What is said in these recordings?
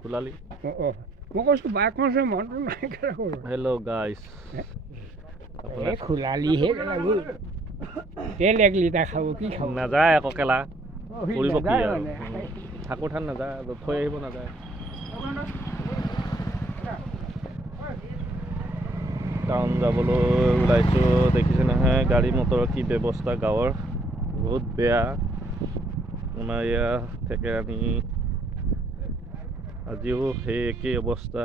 খোলালি মই কৈছোঁ বাইকখন আছে মনটো নাই হেল্ল' গাইছ এই খোলালিহে তেল 1 লিটাৰ খাব কি খাব নাযায় আকৌ কেলা কৰিব কি নাযায় আৰু মানে ঠাকুৰ থান নাযায় থৈ আহিব নাযায় টাউন যাবলৈ ওলাইছোঁ দেখিছে নহয় গাড়ী মটৰৰ কি ব্যৱস্থা গাঁৱৰ বহুত বেয়া আমাৰ ইয়াৰ থেকেৰাণী আজিও সেই একেই অৱস্থা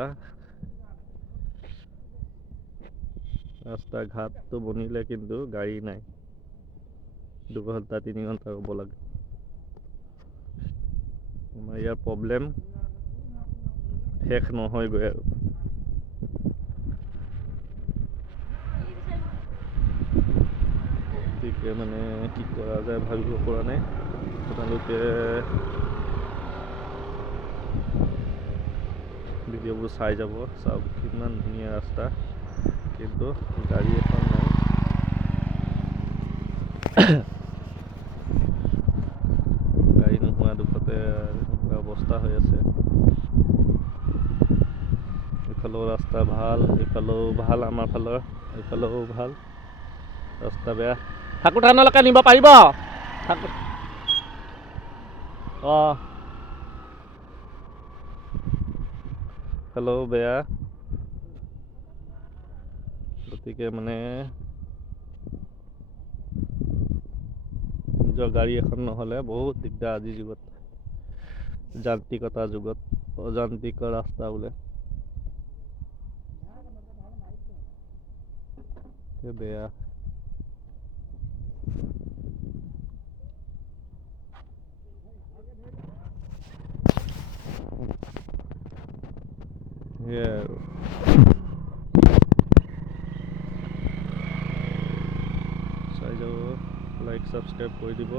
ৰাস্তা ঘাটটো বনিলে কিন্তু গাড়ী নাই 2 ঘণ্টা 3 ঘণ্টা ৰ'ব লাগে আমাৰ ইয়াৰ প্ৰব্লেম শেষ নহয়গৈ আৰু গতিকে মানে কি কৰা যায় ভাবিব পৰা নাই আপোনালোকে ভিডিঅ'বোৰ চাই যাব চাওক কিমান ধুনীয়া ৰাস্তা কিন্তু গাড়ী এখন নাই গাড়ী নোহোৱা দুখতে অৱস্থা হৈ আছে এইফালেও ৰাস্তা ভাল এইফালেও ভাল আমাৰ ফালৰ এইফালেও ভাল ৰাস্তা বেয়া ঠাকুৰ থানলৈকে নিব পাৰিব অঁ ফালেও বেয়া গতিকে মানে নিজৰ গাড়ী এখন নহ'লে বহুত দিগদাৰ আজিৰ যুগত যান্ত্ৰিকতাৰ যুগত অযান্ত্ৰিক ৰাস্তা বোলে বেয়া সেয়াই আৰু চাই যাব লাইক ছাবস্ক্ৰাইব কৰি দিব